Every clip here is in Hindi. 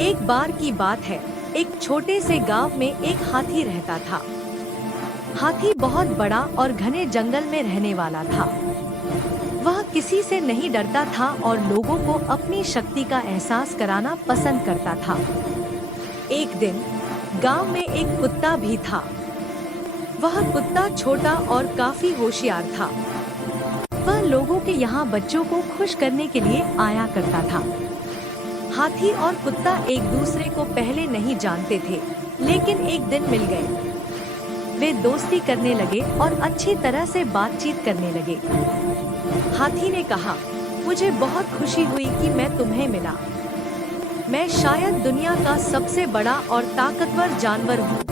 एक बार की बात है, एक छोटे से गांव में एक हाथी रहता था। हाथी बहुत बड़ा और घने जंगल में रहने वाला था। वह किसी से नहीं डरता था और लोगों को अपनी शक्ति का एहसास कराना पसंद करता था। एक दिन गांव में एक कुत्ता भी था। वह कुत्ता छोटा और काफी होशियार था। वह लोगों के यहाँ बच्चों को खुश करने के लिए आया करता था। हाथी और कुत्ता एक दूसरे को पहले नहीं जानते थे, लेकिन एक दिन मिल गए। वे दोस्ती करने लगे और अच्छी तरह से बातचीत करने लगे। हाथी ने कहा, मुझे बहुत खुशी हुई कि मैं तुम्हें मिला। मैं शायद दुनिया का सबसे बड़ा और ताकतवर जानवर हूँ।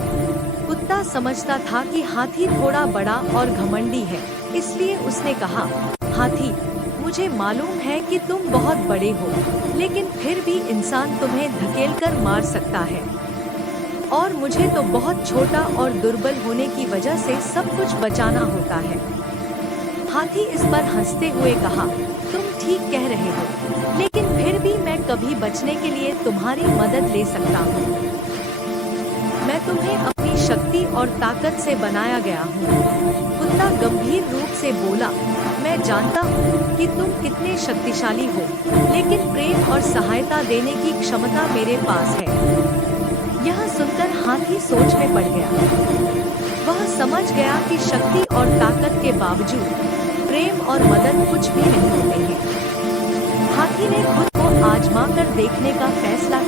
कुत्ता समझता था कि हाथी थोड़ा बड़ा और घमंडी है, इसलिए उसने कहा, हाथी, मुझे मालूम है कि तुम बहुत बड़े हो, लेकिन फिर भी इंसान तुम्हें धकेलकर मार सकता है, और मुझे तो बहुत छोटा और दुर्बल होने की वजह से सब कुछ बचाना होता है। हाथी इस पर हंसते हुए कहा, तुम ठीक कह रहे हो, लेकिन फिर भी मैं कभी बचने के लिए तुम्हारी मदद ले सकता हूँ। मैं तुम्हें अपनी शक्ति और ताकत से बनाया गया हूँ। कुत्ता गंभीर रूप से बोला, मैं जानता हूँ कि तुम कितने शक्तिशाली हो, लेकिन प्रेम और सहायता देने की क्षमता मेरे पास है। यह सुनकर हाथी सोच में पड़ गया। वह समझ गया कि शक्ति और ताकत के बावजूद प्रेम और मदद कुछ भी नहीं होते हैं। हाथी ने खुद को आजमा कर देखने का फैसला